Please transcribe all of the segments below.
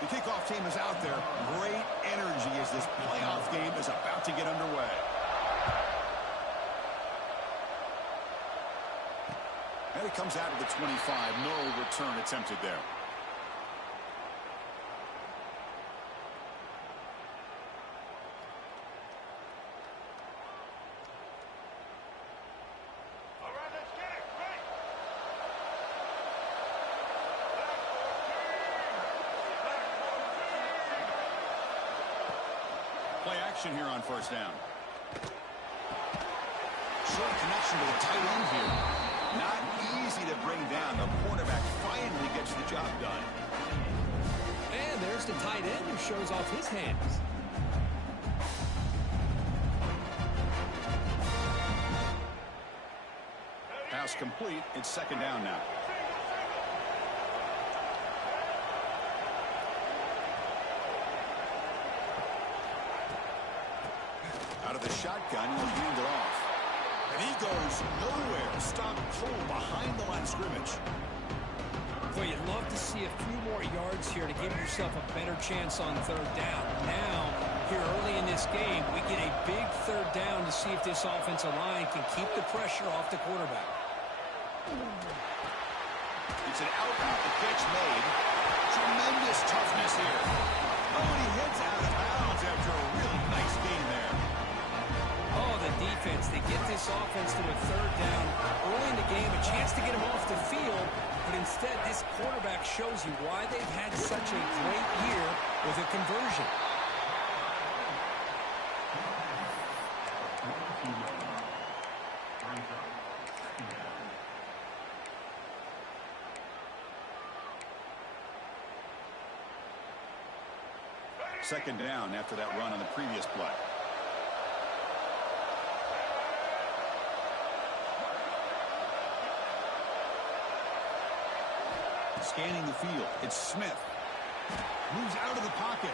The kickoff team is out there. Great energy as this playoff game is about to get underway. And it comes out of the 25. No return attempted there. Play action here on first down. Short connection to the tight end here. Not easy to bring down. The quarterback finally gets the job done. And there's the tight end who shows off his hands. Pass complete. It's second down now. Out of the shotgun, he'll hand it off. And he goes nowhere. Stopped cold behind the line of scrimmage. Well, you'd love to see a few more yards here to give yourself a better chance on third down. Now, here early in this game, we get a big third down to see if this offensive line can keep the pressure off the quarterback. It's an out-route. The catch made. Tremendous toughness here. Oh, and he heads out of bounds after a really nice game there. Oh, the defense, they get this offense to a third down early in the game, a chance to get him off the field, but instead this quarterback shows you why they've had such a great year with a conversion. Second down after that run on the previous play. Scanning the field. It's Smith. Moves out of the pocket.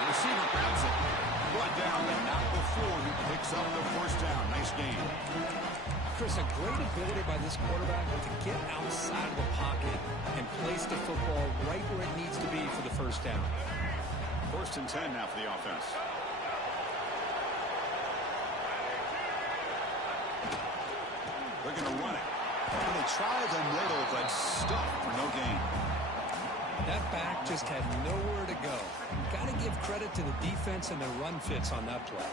The receiver grabs it. Brought down, but not before he picks up the first down. Nice game. Chris, a great ability by this quarterback to get outside of the pocket and place the football right where it needs to be for the first down. First and 10 now for the offense. They're going to run it. And they try the middle, but stuffed for no gain. That back just had nowhere to go. Got to give credit to the defense and their run fits on that play.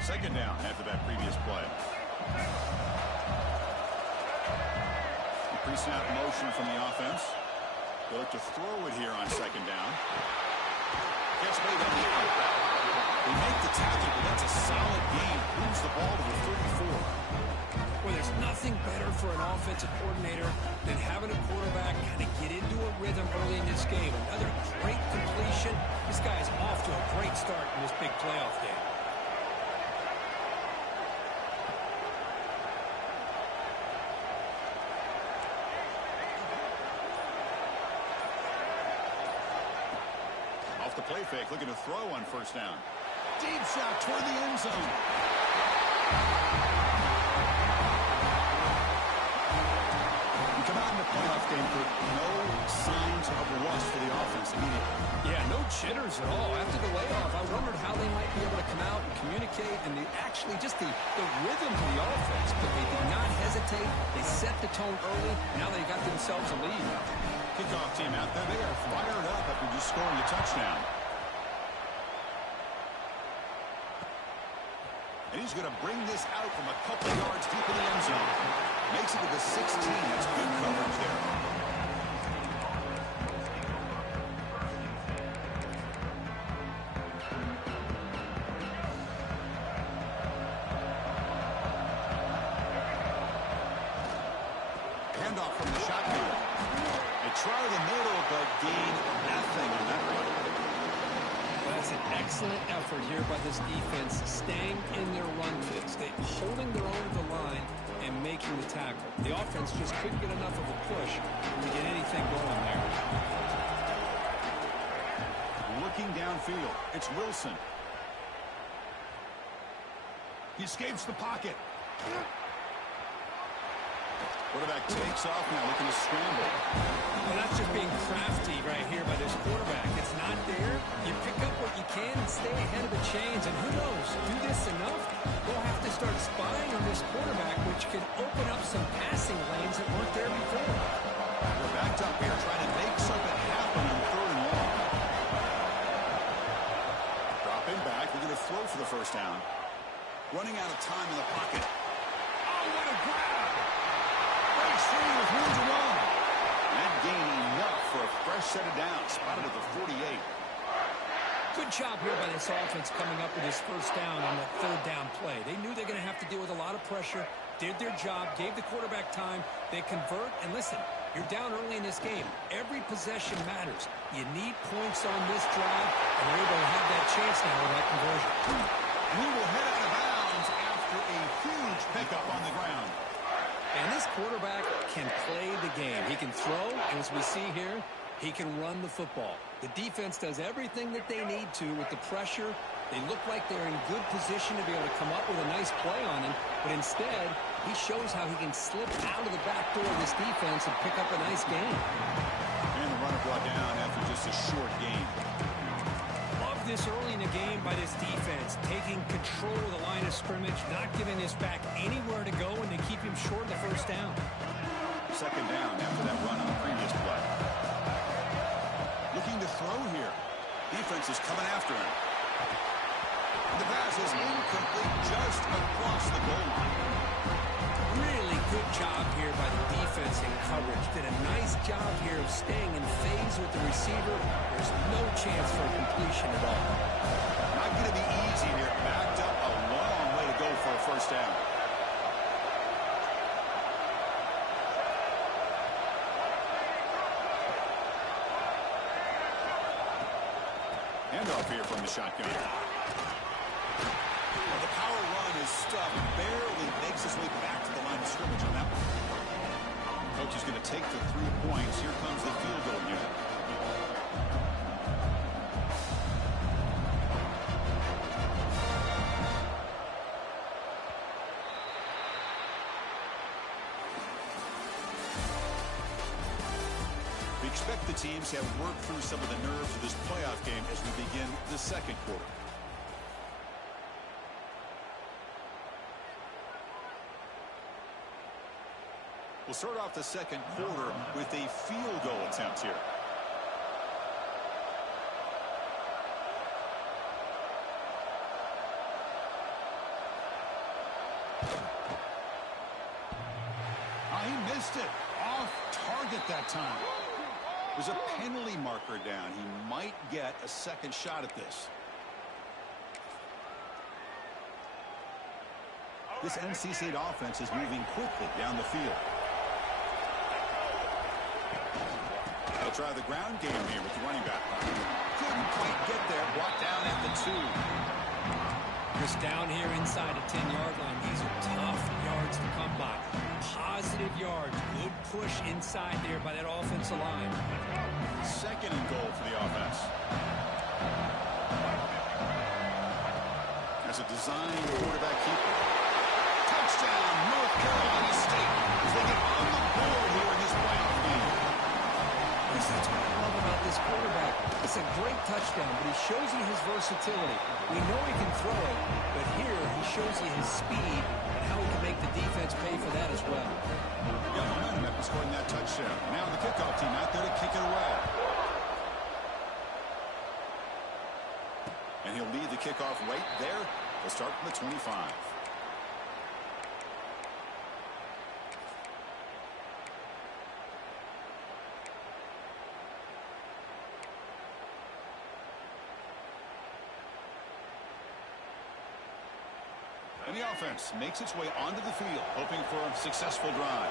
Second down after that previous play. Pre-snap motion from the offense. They'll look to throw it here on second down. Catch made on the out route. They make the tackle, but that's a solid gain. Moves the ball to the 34. Well, there's nothing better for an offensive coordinator than having a quarterback kind of get into a rhythm early in this game. Another great completion. This guy is off to a great start in this big playoff game. Off the play fake, looking to throw on first down. Deep shot toward the end zone. We come out in the playoff game for no signs of rust for the offense immediately. Yeah, no jitters at all. After the layoff, I wondered how they might be able to come out and communicate and actually just the rhythm of the offense. But they did not hesitate. They set the tone early. Now they got themselves a lead. Kickoff team out there. They are fired up after just scoring a touchdown. And he's going to bring this out from a couple yards deep in the end zone. Makes it to the 16. That's good coverage there. Handoff from the shotgun. They try the middle, but gain nothing on that run. That's an excellent effort here by this defense, staying in their run fits. They're holding their own to the line and making the tackle. The offense just couldn't get enough of a push to get anything going there. Looking downfield, it's Wilson. He escapes the pocket. Quarterback takes off now, looking to scramble. Well, that's just being crafty right here by this quarterback. It's not there. You pick up what you can and stay ahead of the chains. And who knows, do this enough, we'll have to start spying on this quarterback, which could open up some passing lanes that weren't there before. We're backed up here trying to make something happen on 3rd and long. Dropping back, we're going to throw for the first down. Running out of time in the pocket. Oh, what a grab! Breaks free with room to run. That gained enough for a fresh set of downs. Spotted at the 48. Good job here by this offense coming up with his first down on that 3rd down play. They knew they're going to have to deal with a lot of pressure, did their job, gave the quarterback time. They convert, and listen, you're down early in this game. Every possession matters. You need points on this drive, and they're able to have that chance now with that conversion. And he will head out of bounds after a huge pickup on the ground. And this quarterback can play the game. He can throw, and as we see here, he can run the football. The defense does everything that they need to with the pressure. They look like they're in good position to be able to come up with a nice play on him, but instead, he shows how he can slip out of the back door of this defense and pick up a nice gain. And the runner brought down after just a short gain. Love this early in the game by this defense, taking control of the line of scrimmage, not giving this back anywhere to go, and they keep him short of the first down. 2nd down after that run on the previous play. Looking to throw here. Defense is coming after him. The pass is incomplete just across the goal line. Really good job here by the defense in coverage. Did a nice job here of staying in phase with the receiver. There's no chance for a completion at all. Not going to be easy here. Backed up a long way to go for a first down. Handoff here from the shotgun. Well, the power run is stuffed. Barely makes his way back to the line of scrimmage on that one. Coach is going to take the 3 points. Here comes the field goal unit. We expect the teams to have worked through some of the nerves of this playoff game as we begin the 2nd quarter. We'll start off the 2nd quarter with a field goal attempt here. Oh, he missed it. Off target that time. There's a penalty marker down. He might get a 2nd shot at this. This NC State offense is moving quickly down the field. They'll try the ground game here with the running back. Couldn't quite get there. Brought down at the 2. Just down here inside the 10-yard line. These are tough yards to come by. Positive yards. Good push inside there by that offensive line. 2nd and goal for the offense. As a design quarterback keeper. Touchdown, North Carolina State. As they get on the board here in this playoff game. That's what I love about this quarterback. It's a great touchdown, but he shows you his versatility. We know he can throw it, but here he shows you his speed and how he can make the defense pay for that as well. Got momentum after scoring that touchdown. Now the kickoff team out there to kick it away. And he'll lead the kickoff right there. They'll start from the 25. And the offense makes its way onto the field, hoping for a successful drive.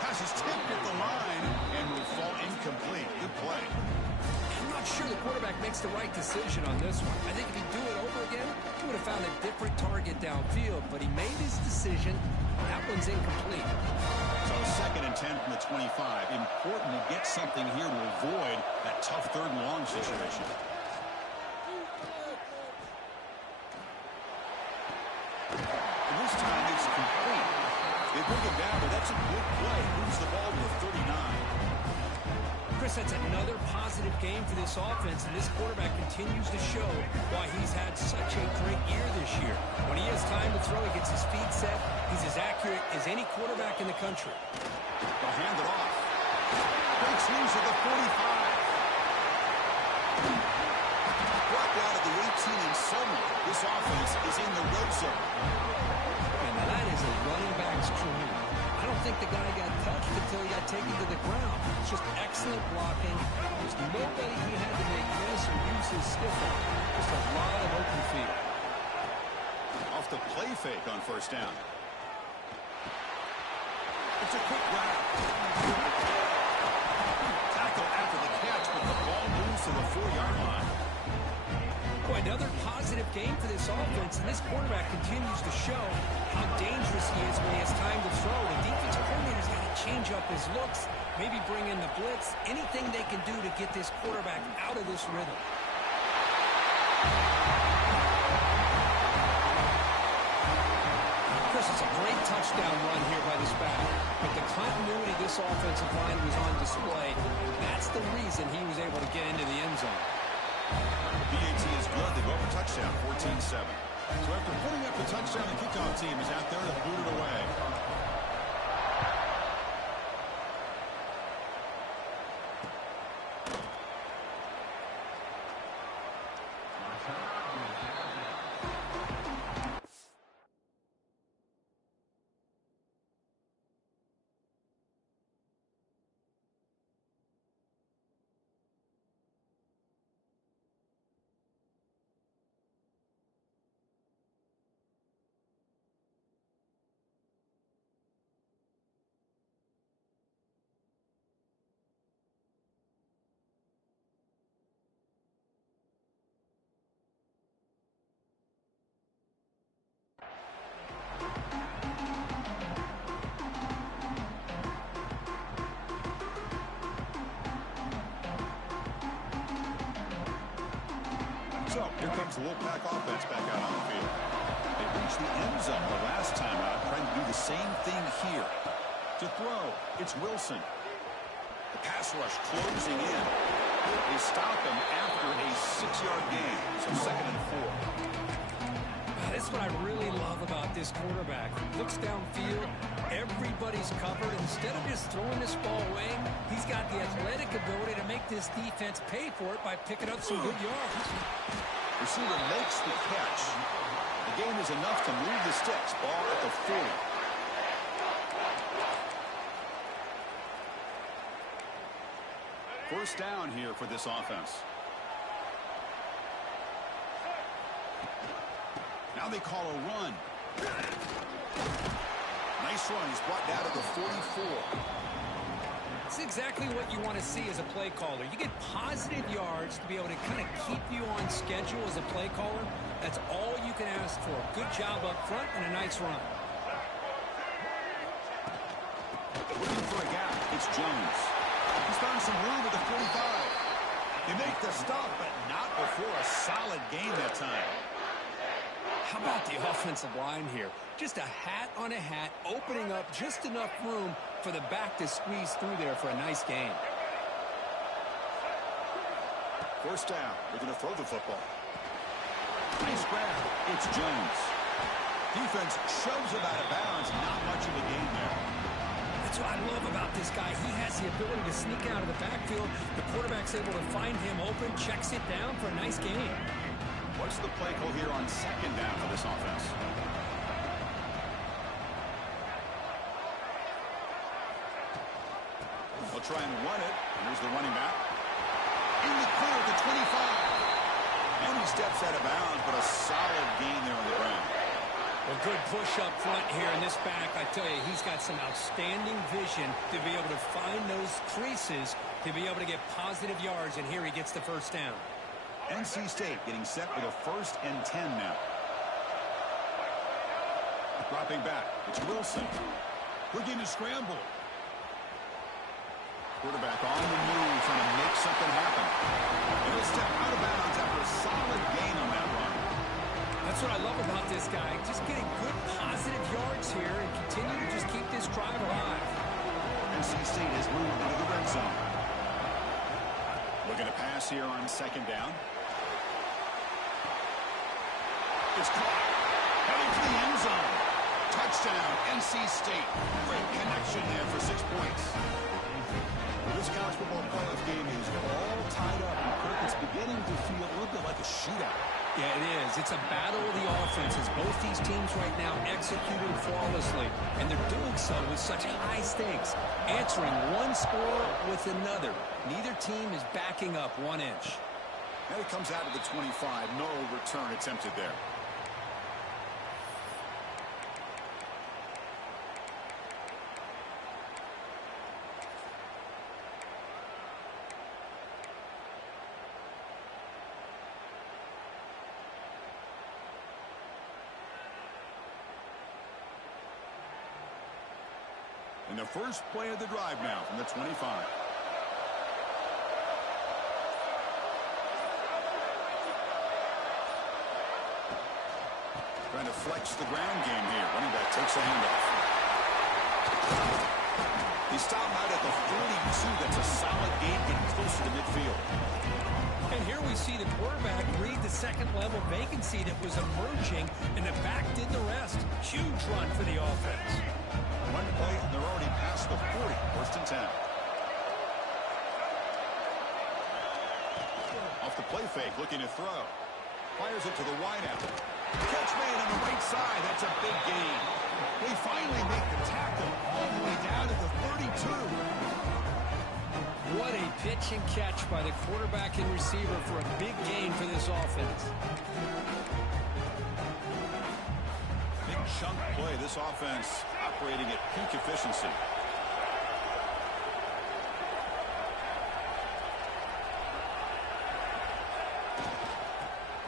Pass is tipped at the line and will fall incomplete. Good play. I'm not sure the quarterback makes the right decision on this one. I think if he'd do it over again, he would have found a different target downfield, but he made his decision. That one's incomplete. So 2nd and 10 from the 25. Important to get something here to avoid that tough 3rd and long situation. They bring him down, but that's a good play. Moves the ball to the 39. Chris, that's another positive game for this offense, and this quarterback continues to show why he's had such a great year this year. When he has time to throw, he gets his feet set. He's as accurate as any quarterback in the country. They'll hand it off. Breaks loose at the 45. Blocked out of the 18, and suddenly this offense is in the red zone. And that is a running back's dream. I don't think the guy got touched until he got taken to the ground. It's just excellent blocking. There's nobody he had to make miss or use his stiff arm. Just a lot of open field. Off the play fake on first down. It's a quick route. Tackle after the catch, but the ball moves to the 4-yard line. Boy, another positive game for this offense, and this quarterback continues to show how dangerous he is when he has time to throw. The defensive coordinator's got to change up his looks, maybe bring in the blitz, anything they can do to get this quarterback out of this rhythm. Chris, it's a great touchdown run here by this back, but the continuity of this offensive line was on display. That's the reason he was able to get into the end zone. BAT is good. They go up a touchdown, 14-7. So after putting up the touchdown, the kickoff team is out there to boot it away. So here comes the Wolfpack offense back out on the field. They reached the end zone the last time out, trying to do the same thing here. To throw, it's Wilson. The pass rush closing in. They stop him after a 6-yard gain, so 2nd and 4. That's what I really love about this quarterback. Looks downfield, everybody's covered. Instead of just throwing this ball away, he's got the athletic ability to make this defense pay for it by picking up some good yards. Receiver makes the catch. The game is enough to move the sticks. Ball at the 40. First down here for this offense. Now they call a run. Nice run. He's brought down to the 44. It's exactly what you want to see as a play caller. You get positive yards to be able to kind of keep you on schedule as a play caller. That's all you can ask for. Good job up front and a nice run. Looking for a gap. It's Jones. He's found some room at the 45. They make the stop, but not before a solid gain that time. How about the offensive line here? Just a hat on a hat, opening up just enough room for the back to squeeze through there for a nice gain. First down. They're going to throw the football. Nice grab. It's Jones. Defense shoves him out of bounds. Not much of a gain there. That's what I love about this guy. He has the ability to sneak out of the backfield. The quarterback's able to find him open, checks it down for a nice gain. What's the play call here on second down for this offense? They'll try and run it. Here's the running back. In the clear at the 25. And he steps out of bounds, but a solid gain there on the ground. Well, good push up front here in this back. I tell you, he's got some outstanding vision to be able to find those creases, to be able to get positive yards, and here he gets the first down. NC State getting set with a 1st and 10 now. Dropping back. It's Wilson. Looking to scramble. Quarterback on the move, trying to make something happen. And he'll step out of bounds after a solid gain on that run. That's what I love about this guy. Just getting good positive yards points here and continue to just keep this drive alive. NC State has moved into the red zone. Looking to pass here on second down. It's caught. Heading for the end zone. Touchdown, NC State. Great connection there for 6 points. Well, this college football playoff game is all tied up, and Kirk, it's beginning to feel a little bit like a shootout. Yeah, it is. It's a battle of the offenses. Both these teams right now executing flawlessly, and they're doing so with such high stakes, answering one score with another. Neither team is backing up 1 inch. And it comes out of the 25. No return attempted there. And the first play of the drive now from the 25. Trying to flex the ground game here. Running back takes a handoff. He stopped out at the 42. That's a solid gain, getting closer to midfield. And here we see the quarterback read the second-level vacancy that was emerging, and the back did the rest. Huge run for the offense. One play, and they're already past the 40. First and 10. Off the play fake, looking to throw. Fires it to the wideout. Catch made on the right side. That's a big gain. They finally make the tackle all the way down to the 32. What a pitch and catch by the quarterback and receiver for a big gain for this offense. Big chunk play. This offense operating at peak efficiency.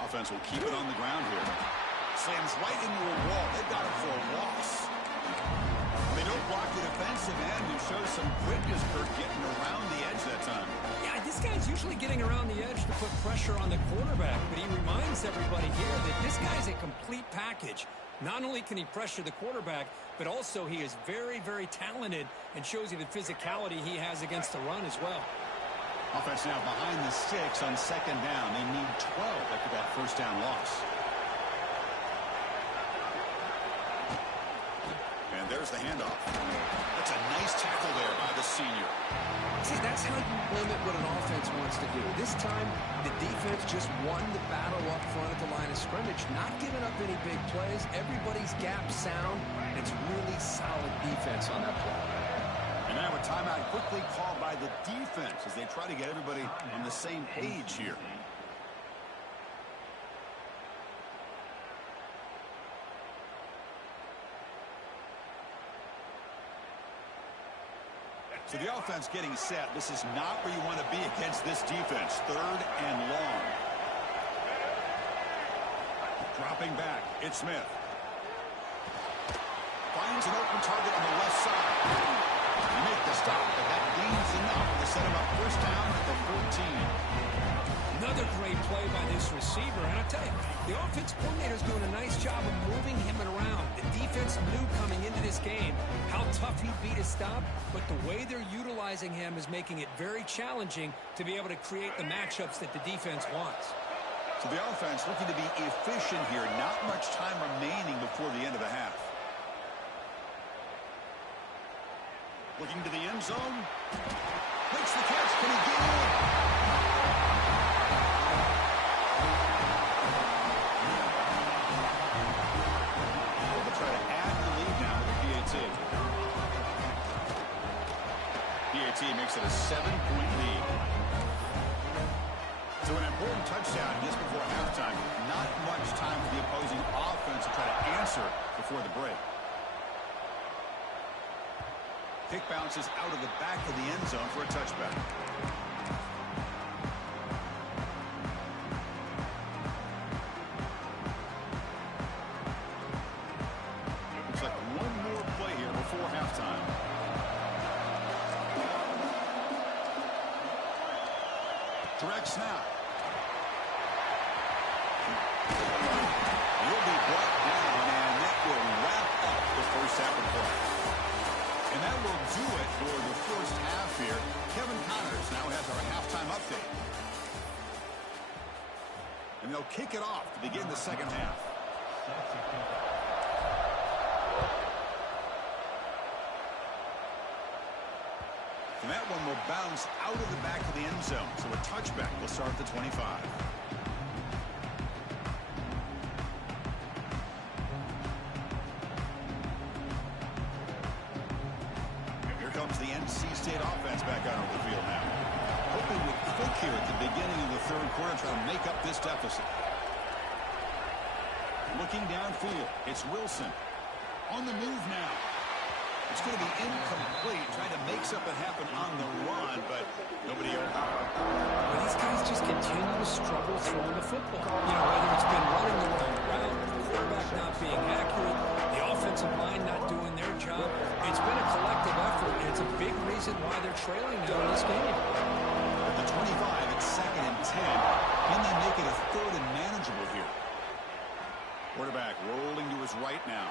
Offense will keep it on the ground here. Slams right into a wall. They've got it for a loss. They don't block the defensive end, who shows some quickness for getting around the edge that time. Yeah, this guy's usually getting around the edge to put pressure on the quarterback, but he reminds everybody here that this guy's a complete package. Not only can he pressure the quarterback, but also he is very, very talented and shows you the physicality he has against the run as well. Offense now behind the 6 on second down. They need 12 after that first down loss. And there's the handoff. That's a nice tackle there by the senior. See, that's how you limit what an offense wants to do. This time, the defense just won the battle up front at the line of scrimmage, not giving up any big plays. Everybody's gap sound. It's really solid defense on that play. And now a timeout quickly called by the defense as they try to get everybody on the same page here. So the offense getting set. This is not where you want to be against this defense. Third and long. Dropping back. It's Smith. Finds an open target on the left side. You make the stop, but that gains enough to set him up first down at the 14. Another great play by this receiver. And I tell you, the offense coordinator's doing a nice job of moving him around. The defense knew coming into this game how tough he'd be to stop, but the way they're utilizing him is making it very challenging to be able to create the matchups that the defense wants. So the offense looking to be efficient here. Not much time remaining before the end of the half. Looking to the end zone. Makes the catch. Can he get in? Try to add the lead now with the PAT. PAT makes it a 7-point lead. So an important touchdown just before halftime. Not much time for the opposing offense to try to answer before the break. Kick bounces out of the back of the end zone for a touchback. Looks like one more play here before halftime. Direct snap. Will be brought down, and that will wrap up the first And they'll kick it off to begin the second half. And that one will bounce out of the back of the end zone. So a touchback will start at the 25. Here comes the NC State offense back out on the field now. Hoping to quick here at the beginning of the third quarter, trying to make up this deficit. Looking downfield, it's Wilson. On the move now. It's going to be incomplete, trying to make something happen on the run, but nobody open. Well, these guys just continue to struggle throwing the football. You know, whether it's been running the wrong route, the quarterback not being accurate, the offensive line not doing their job. It's been a collective effort, and it's a big reason why they're trailing now in this game. At the 25, it's 2nd and 10. Can they make it a 3rd and manageable here? Quarterback rolling to his right now.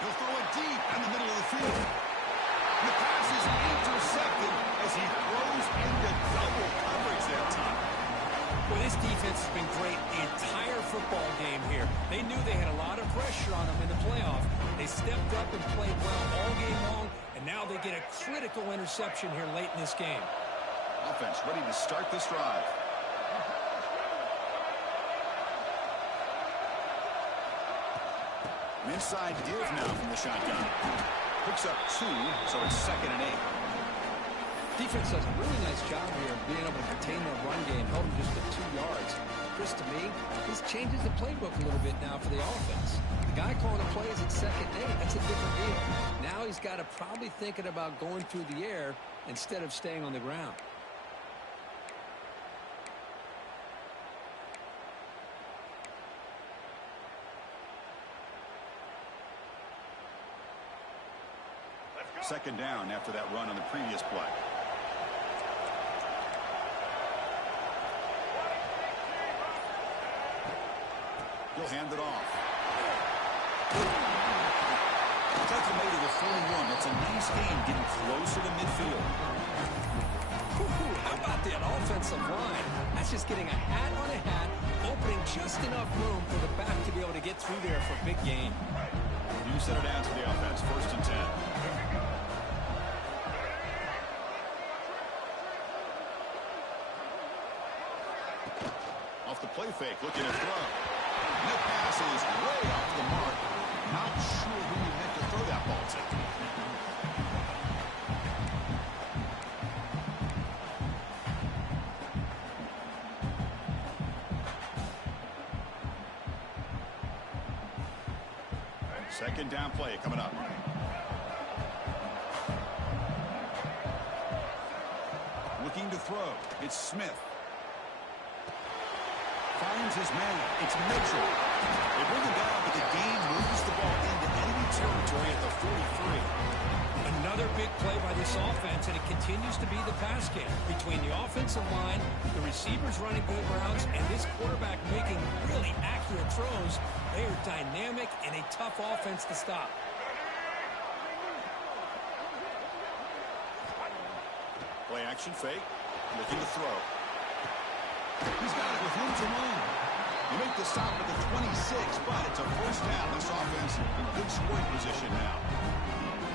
He'll throw it deep in the middle of the field. And the pass is intercepted as he throws into double coverage that time. Well, this defense has been great the entire football game here. They knew they had a lot of pressure on them in the playoff. They stepped up and played well all game long, and now they get a critical interception here late in this game. Offense ready to start this drive. An inside give now from the shotgun. Picks up 2, so it's 2nd and 8. Defense does a really nice job here of being able to contain their run game, held them just to 2 yards. Chris, to me, this changes the playbook a little bit now for the offense. The guy calling the plays at 2nd and 8, that's a different deal. Now he's got to probably thinking about going through the air instead of staying on the ground. Second down after that run on the previous play. He'll hand it off. Tackle made to the 41. That's a nice gain, getting closer to midfield. How about that offensive line? That's just getting a hat on a hat, opening just enough room for the back to be able to get through there for a big gain. You set it down to the offense. 1st and 10. Off the play fake, looking to throw. And the pass is way off the mark. Not sure who you meant to throw that ball to. Second down play coming up. Looking to throw. It's Smith. Finds his man. It's Mitchell. They bring him down, but the game moves the ball into enemy territory at the 43. Another big play by this offense, and it continues to be the pass game between the offensive line, the receivers running good routes, and this quarterback making really accurate throws. They are dynamic and a tough offense to stop. Play action fake. Looking to throw. He's got it with room to run. You make the stop at the 26, but it's a 1st down. This offense in good scoring position now.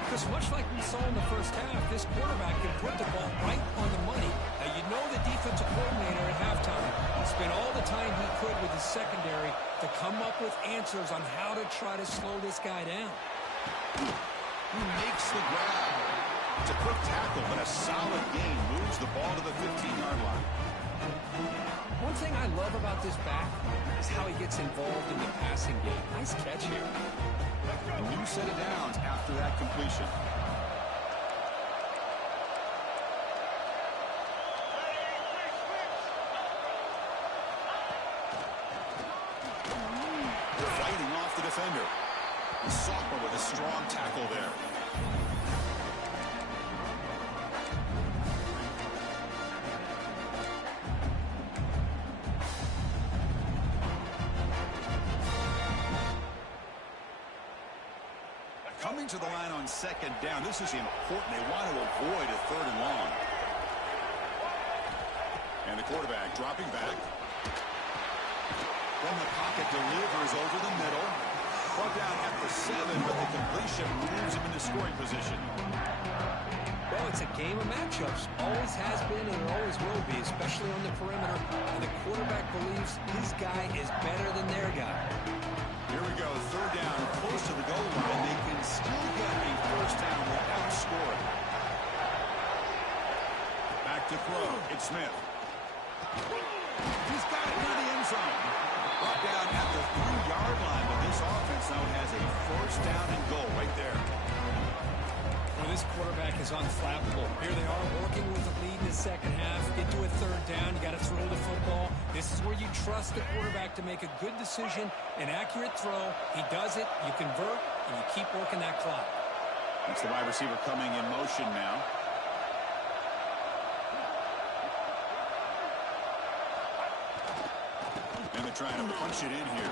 Because much like we saw in the first half, this quarterback can put the ball right on the money. Now, you know the defensive coordinator at halftime spent all the time he could with his secondary to come up with answers on how to try to slow this guy down. He makes the grab. It's a quick tackle, but a solid gain moves the ball to the 15-yard line. One thing I love about this back is how he gets involved in the passing game. Nice catch here. A new set of downs after that completion. They're fighting off the defender. The sophomore with a strong tackle there. Coming to the line on 2nd down. This is important. They want to avoid a 3rd and long. And the quarterback dropping back. pocket, delivers over the middle. Brought down at the 7, but the completion moves him into scoring position. Well, it's a game of matchups. Always has been and it always will be, especially on the perimeter. And the quarterback believes his guy is better than their guy. Here we go, third down, close to the goal line. They can still get a first down without scoring. Back to throw. It's Smith. He's got it near the end zone. Brought down at the 3-yard line, but this offense now has a first down and goal right there. Well, this quarterback is unflappable. Here they are working with the lead in the second half. Get to a third down. You got to throw the football. This is where you trust the quarterback to make a good decision, an accurate throw. He does it, you convert, and you keep working that clock. It's the wide receiver coming in motion now. And they're trying to punch it in here.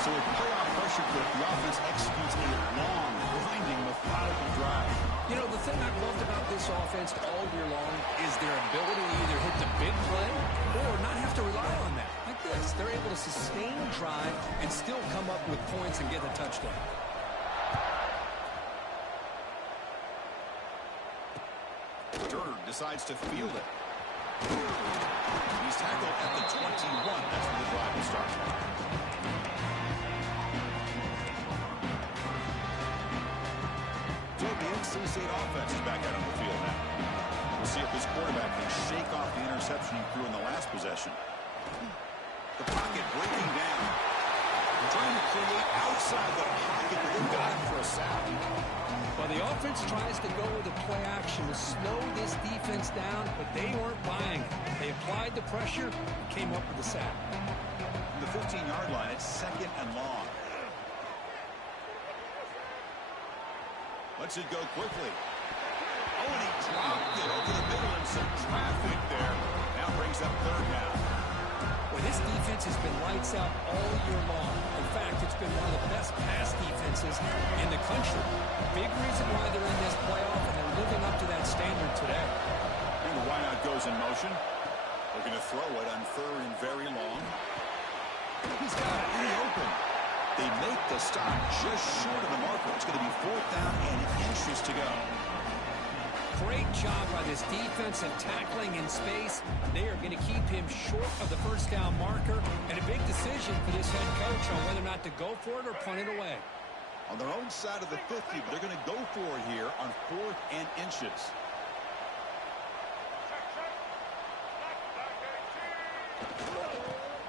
So with playoff pressure grip, the offense executes a long, winding, methodical drive. You know, the thing I've loved about this offense all year long is their ability to either hit the big play or not have to rely on that. Like this, they're able to sustain a drive and still come up with points and get a touchdown. Durr decides to field it. He's tackled at the 21. That's where the drive will start. So the NC State offense is back out on the field now. We'll see if this quarterback can shake off the interception he threw in the last possession. The pocket breaking down. Trying to create outside the pocket, but they've got him for a sack. Well, the offense tries to go with a play action to slow this defense down, but they weren't buying it. They applied the pressure and came up with the sack. From the 15-yard line, it's second and long. Lets it go quickly. Oh, and he dropped it over the middle and some traffic there. Now brings up third down. Well, this defense has been lights out all year long. In fact, it's been one of the best pass defenses in the country. Big reason why they're in this playoff, and they're living up to that standard today. And the wideout goes in motion. Looking to throw it on third and very long. He's got it in the open. They make the stop just short of the marker. It's going to be fourth down and inches to go. Great job by this defense and tackling in space. They are going to keep him short of the first down marker, and a big decision for this head coach on whether or not to go for it or punt it away. On their own side of the 50, but they're going to go for it here on fourth and inches.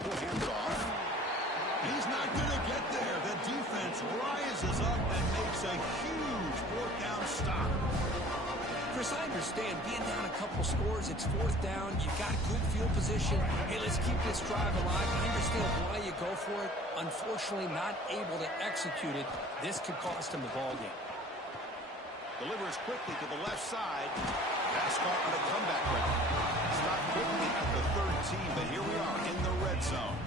Hands off. He's not going to get there. The defense rises up and makes a huge fourth down stop. Chris, I understand being down a couple scores, it's fourth down, you've got good field position. Hey, let's keep this drive alive. I understand why you go for it. Unfortunately, not able to execute it. This could cost him the ball game. Delivers quickly to the left side. Pass caught on a comeback route. Stopped quickly at the 13, but here we are in the red zone.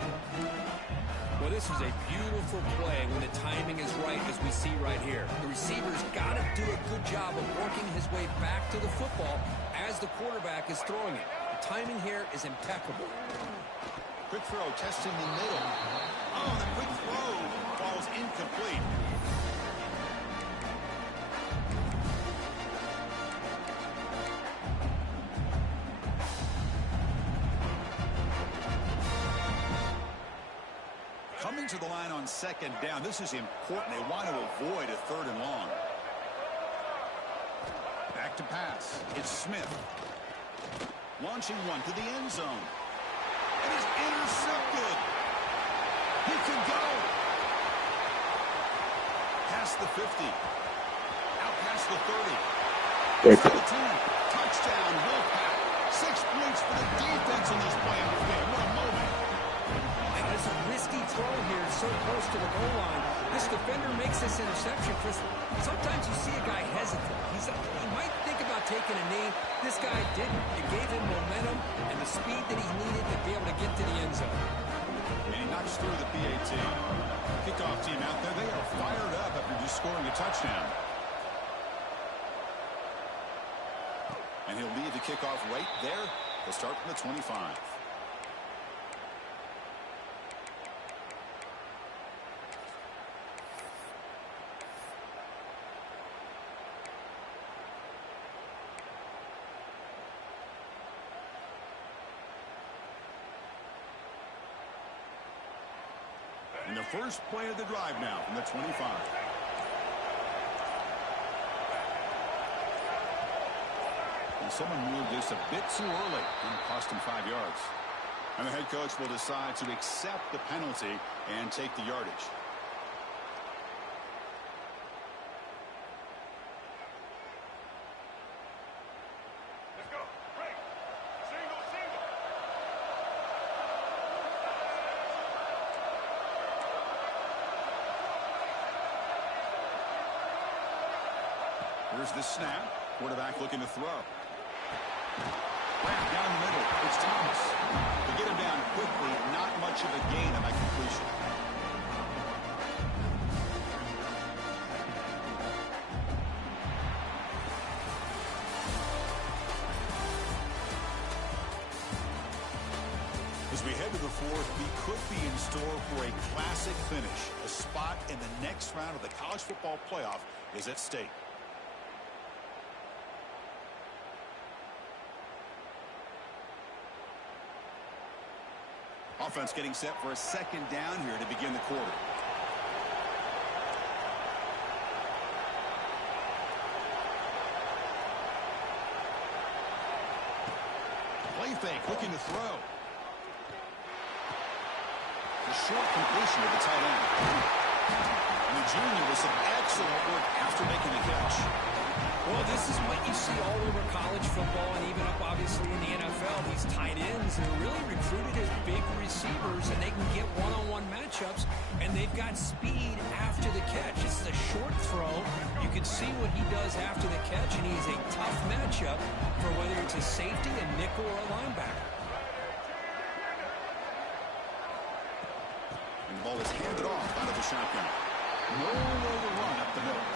Well, this is a beautiful play when the timing is right, as we see right here. The receiver's got to do a good job of working his way back to the football as the quarterback is throwing it. The timing here is impeccable. Quick throw, testing the middle. Oh, the quick throw falls incomplete. Coming to the line on second down. This is important. They want to avoid a third and long. Back to pass. It's Smith. Launching one to the end zone. It is intercepted. He can go. Past the 50. Out past the 30. It's the 10. Touchdown, Wolfpack. 6 points for the defense in this playoff game. What a moment. It's a risky throw here, so close to the goal line. This defender makes this interception, Chris. Sometimes you see a guy hesitant. He might think about taking a knee. This guy didn't. It gave him momentum and the speed that he needed to be able to get to the end zone. And he knocks through the PAT. Kickoff team out there. They are fired up after just scoring a touchdown. And he'll leave the kickoff right there. He'll start from the 25. And the first play of the drive now from the 25. And someone moved this a bit too early and cost him 5 yards. And the head coach will decide to accept the penalty and take the yardage. Let's go. Break. Single. Here's the snap. Quarterback looking to throw. Right down the middle. It's Thomas. They get him down quickly. Not much of a gain on that completion. As we head to the fourth, we could be in store for a classic finish. A spot in the next round of the college football playoff is at stake. Offense getting set for a second down here to begin the quarter. Play fake, looking to throw. The short completion of the tight end. And the junior with some excellent work after making the catch. Well, this is what you see all over college football and even up, obviously, in the NFL. These tight ends, they're really recruited as big receivers, and they can get one-on-one matchups, and they've got speed after the catch. This is a short throw. You can see what he does after the catch, and he's a tough matchup for whether it's a safety, a nickel, or a linebacker. And the ball is handed off out of the shotgun. Nowhere to run up the middle.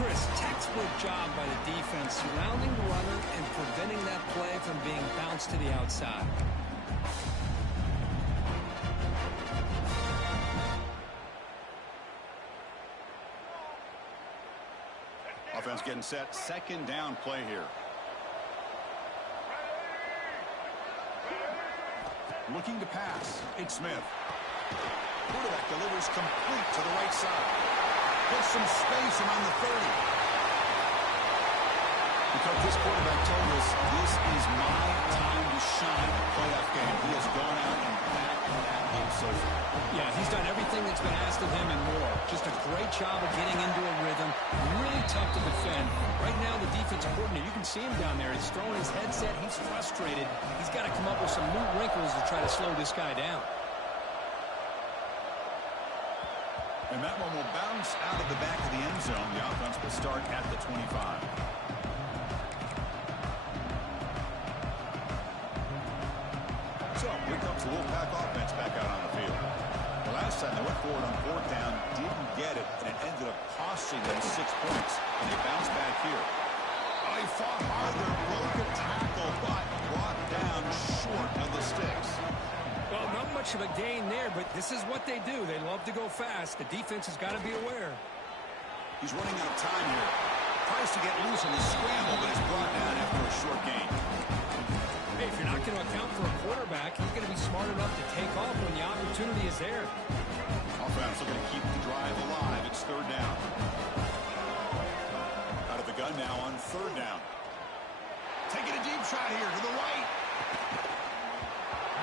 Chris, textbook job by the defense surrounding the runner and preventing that play from being bounced to the outside. Offense getting set. Second down play here. Looking to pass. It's Smith. Quarterback delivers complete to the right side. Gets some space around the 30. Because this quarterback told us this is my time to shine. Playoff game. He has gone out and backed that up so far. Yeah, he's done everything that's been asked of him and more. Just a great job of getting into a rhythm. Really tough to defend. Right now, the defensive coordinator, you can see him down there. He's throwing his headset. He's frustrated. He's got to come up with some new wrinkles to try to slow this guy down. And that one will bounce out of the back of the end zone. The offense will start at the 25. So, here comes the Wolfpack offense back out on the field. The last time they went forward on fourth down, didn't get it, and it ended up costing them 6 points. And they bounced back here. Oh, he fought hard there, broke a tackle, but brought down short of the sticks. Well, not much of a gain there, but this is what they do. They love to go fast. The defense has got to be aware. He's running out of time here. Tries to get loose on the scramble, but is brought down after a short gain. Hey, if you're not going to account for a quarterback, you're going to be smart enough to take off when the opportunity is there. Offense looking to keep the drive alive. It's third down. Out of the gun now on third down. Taking a deep shot here to the right.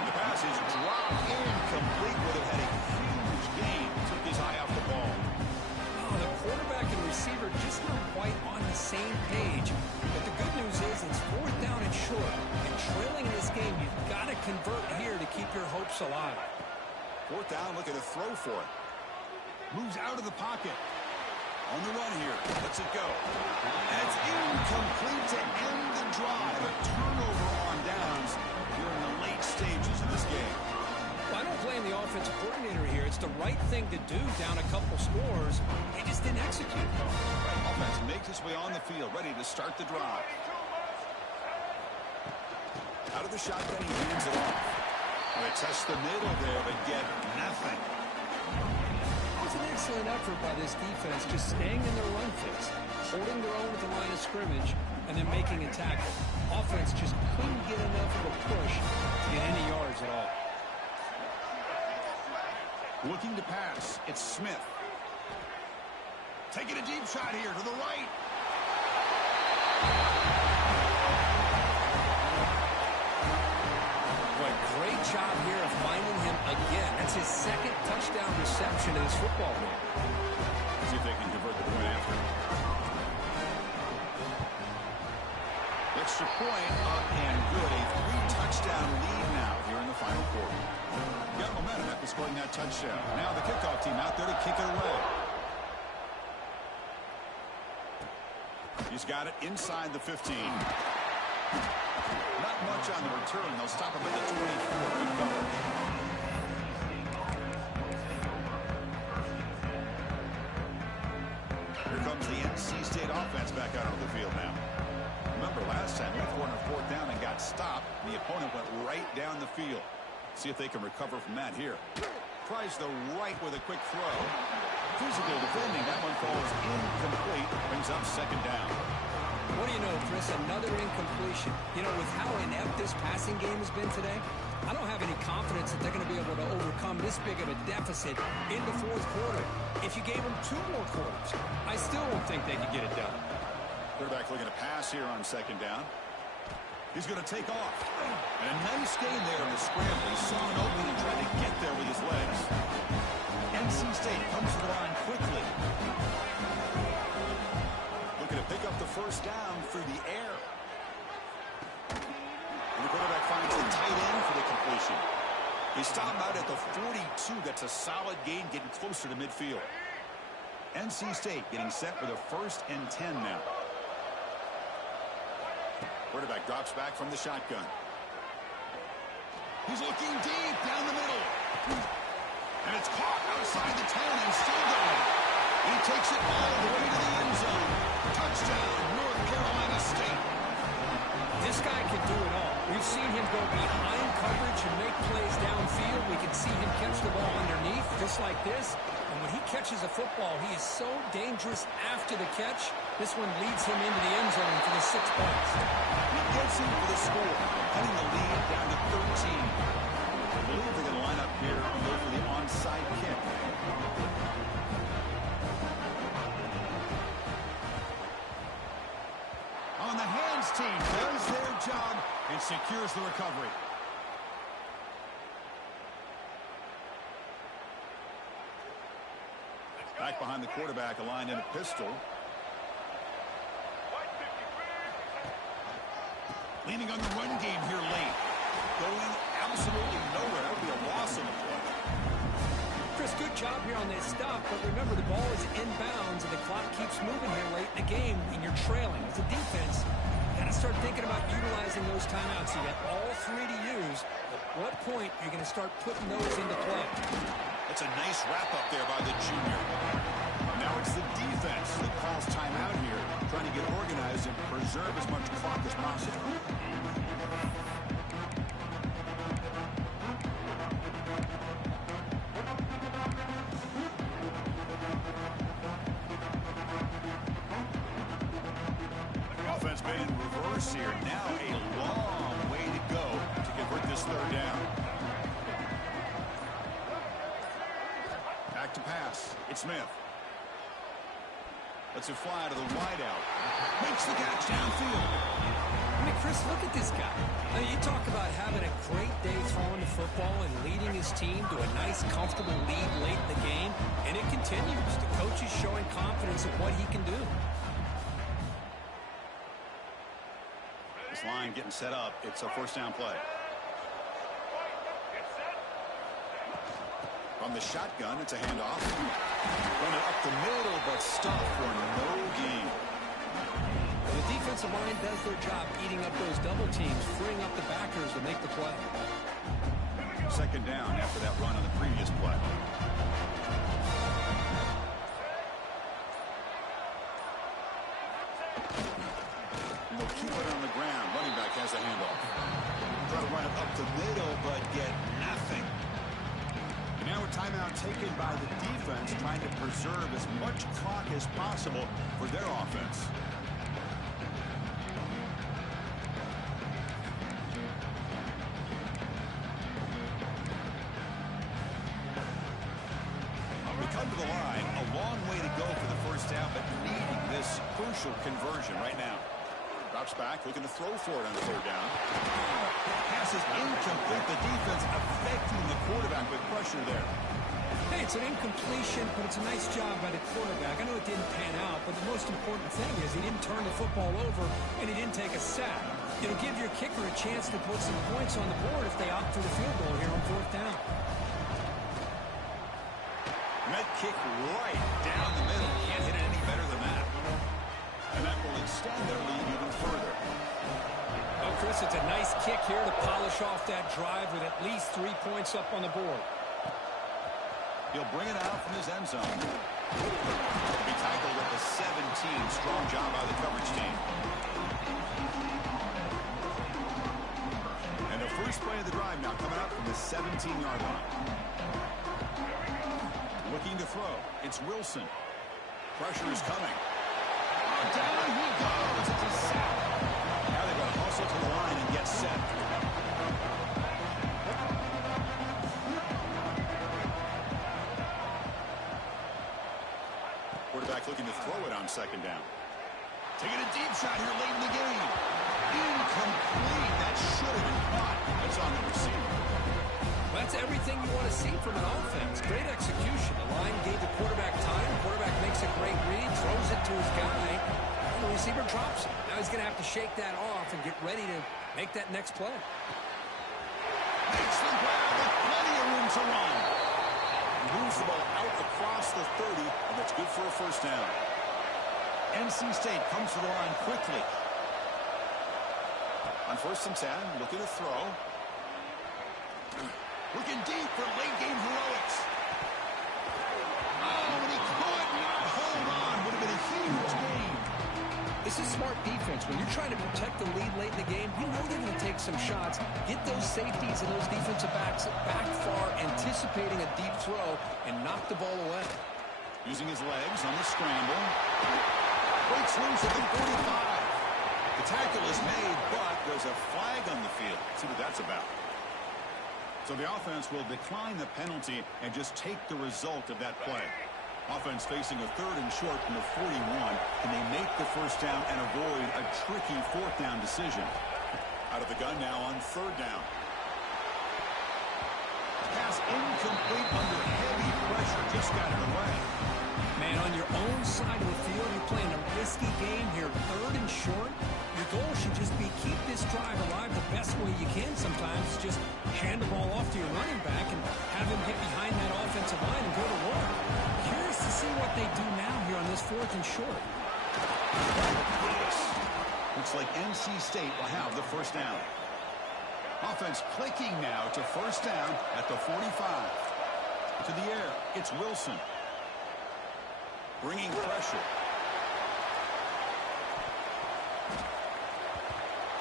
The pass is dropped incomplete. Would have had a huge gain. Took his eye off the ball. Oh, the quarterback and receiver just not quite on the same page. But the good news is it's fourth down and short. And trailing in this game, you've got to convert here to keep your hopes alive. Fourth down, looking to throw for it. Moves out of the pocket. On the run here. Lets it go. And it's incomplete to end the drive. A turnover on downs here in the late stages of this game. Well, I don't blame the offensive coordinator here. It's the right thing to do down a couple scores. They just didn't execute. Offense makes its way on the field, ready to start the drive. Out of the shotgun, he hands it off. They test the middle there, but get nothing. It was an excellent effort by this defense, just staying in their run fix, holding their own at the line of scrimmage, and then making a tackle. Offense just couldn't get enough of a push to get any yards at all. Looking to pass. It's Smith. Taking a deep shot here to the right. Boy, great job here of finding him again. That's his second touchdown reception in this football game. See if they can convert the point after. Extra point up and good. A 3-touchdown lead now here in the final quarter. Got momentum after scoring that touchdown. Now the kickoff team out there to kick it away. He's got it inside the 15. Not much on the return. They'll stop him at the 24. Good cover. Here comes the NC State offense back out onto the field now. Remember last time, they were on a 4th down and got stopped. The opponent went right down the field. See if they can recover from that here. Tries the right with a quick throw. Physical defending. That one falls incomplete. Brings up 2nd down. What do you know, Chris? Another incompletion. You know, with how inept this passing game has been today, I don't have any confidence that they're going to be able to overcome this big of a deficit in the 4th quarter. If you gave them 2 more quarters, I still don't think they could get it done. Quarterback looking to pass here on 2nd down. He's going to take off. And a nice gain there in the scramble. He saw an opening and tried to get there with his legs. NC State comes to the line quickly. Looking to pick up the 1st down through the air. And the quarterback finds the tight end for the completion. They stop him out at the 42. That's a solid gain, getting closer to midfield. NC State getting set for the 1st and 10 now. Quarterback drops back from the shotgun. He's looking deep down the middle. And it's caught outside the 10 and still going. He takes it all the way to the end zone. Touchdown, North Carolina State. This guy can do it all. We've seen him go behind coverage and make plays downfield. We can see him catch the ball underneath, just like this. And when he catches a football, he is so dangerous after the catch. This one leads him into the end zone for the 6 points. He gets in for the score, cutting the lead down to 13. I believe they're going to line up here and go for the onside kick. On the hands team does their job and secures the recovery. Back behind the quarterback, aligned in a pistol. Leaning on the run game here late. Going absolutely nowhere. That would be a loss on the play. Chris, good job here on this stop, but remember the ball is inbounds and the clock keeps moving here late in the game and you're trailing. As a defense, you got to start thinking about utilizing those timeouts. You got all 3 to use. At what point are you going to start putting those into play? That's a nice wrap up there by the junior. Now it's the defense that calls timeout here, trying to get organized and preserve as much clock as possible. Offense been in reverse here. Now a long way to go to convert this 3rd down. Back to pass. It's Smith. Lets it fly to the wideout. Makes the catch downfield. I mean, Chris, look at this guy. I mean, you talk about having a great day throwing the football and leading his team to a nice, comfortable lead late in the game, and it continues. The coach is showing confidence of what he can do. This line getting set up. It's a 1st down play. From the shotgun, it's a handoff. Run it up the middle, but stopped for no gain. The defensive line does their job eating up those double teams, freeing up the backers to make the play. 2nd down after that run on the previous play. And they'll keep it on the ground. Running back has a handoff. the middle, but get nothing. And now a timeout taken by the defense, trying to preserve as much clock as possible for their offense. Come to the line, a long way to go for the first down, but needing this crucial conversion right now. Drops back, looking to throw for it on third down. Pass is incomplete. The defense affecting the quarterback with pressure there. Hey, it's an incompletion, but it's a nice job by the quarterback. I know it didn't pan out, but the most important thing is he didn't turn the football over and he didn't take a sack. It'll give your kicker a chance to put some points on the board if they opt for the field goal here on fourth down. And that kick right down the middle. Can't hit it any better than that. And that will extend their lead even further. Oh, Chris, it's a nice kick here to polish off that drive with at least 3 points up on the board. He'll bring it out from his end zone. He'll be tackled at the 17. Strong job by the coverage team. And the first play of the drive now coming up from the 17-yard line. Looking to throw. It's Wilson. Pressure is coming. Oh, down he goes. It's a sack. Now they've got to hustle to the line and get set. Quarterback looking to throw it on second down. Taking a deep shot here late in the game. Incomplete. That should have been caught. That's on the receiver. That's everything you want to see from an offense. Great execution. The line gave the quarterback time. The quarterback makes a great read, throws it to his guy, and the receiver drops it. Now he's going to have to shake that off and get ready to make that next play. Makes the grab with plenty of room to run. Moves the ball out across the 30, and that's good for a first down. NC State comes to the line quickly. On 1st and 10, looking to throw. Looking deep for late-game heroics. Oh, and he could not hold on. Would have been a huge gain. This is smart defense. When you're trying to protect the lead late in the game, you know they're going to take some shots. Get those safeties and those defensive backs back far, anticipating a deep throw, and knock the ball away. Using his legs on the scramble. Breaks loose at the 45. The tackle is made, but there's a flag on the field. Let's see what that's about. So the offense will decline the penalty and just take the result of that play. Offense facing a 3rd and short from the 41. Can they make the first down and avoid a tricky 4th down decision? Out of the gun now on 3rd down. Pass incomplete under heavy pressure. Just got it away. Man, on your own side of the field, you're playing a risky game here. 3rd and short. Your goal should just be keep this drive alive the best way you can sometimes. Just hand the ball off to your running back and have him get behind that offensive line and go to work. Curious to see what they do now here on this 4th and short. Looks like NC State will have the first down. Offense clicking now to first down at the 45. To the air, it's Wilson. Bringing pressure.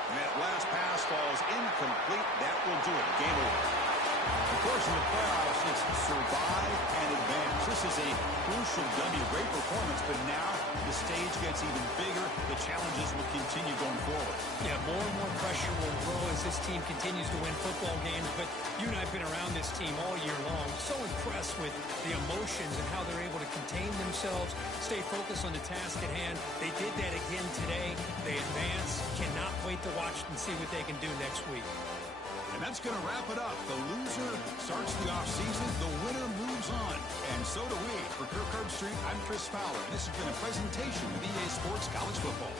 And that last pass falls incomplete. That will do it. Game over. Of course, in the playoffs, it's survive and advance. This is a crucial W. Great performance, but now the stage gets even bigger. The challenges will continue going forward. Yeah, more and more pressure will grow as this team continues to win football games. But you and I have been around this team all year long. So impressed with the emotions and how they're able to contain themselves, stay focused on the task at hand. They did that again today. They advance. Cannot wait to watch and see what they can do next week. And that's going to wrap it up. The loser starts the offseason. The winner moves on. And so do we. For Kirk Herbstreit, I'm Chris Fowler. This has been a presentation of EA Sports College Football.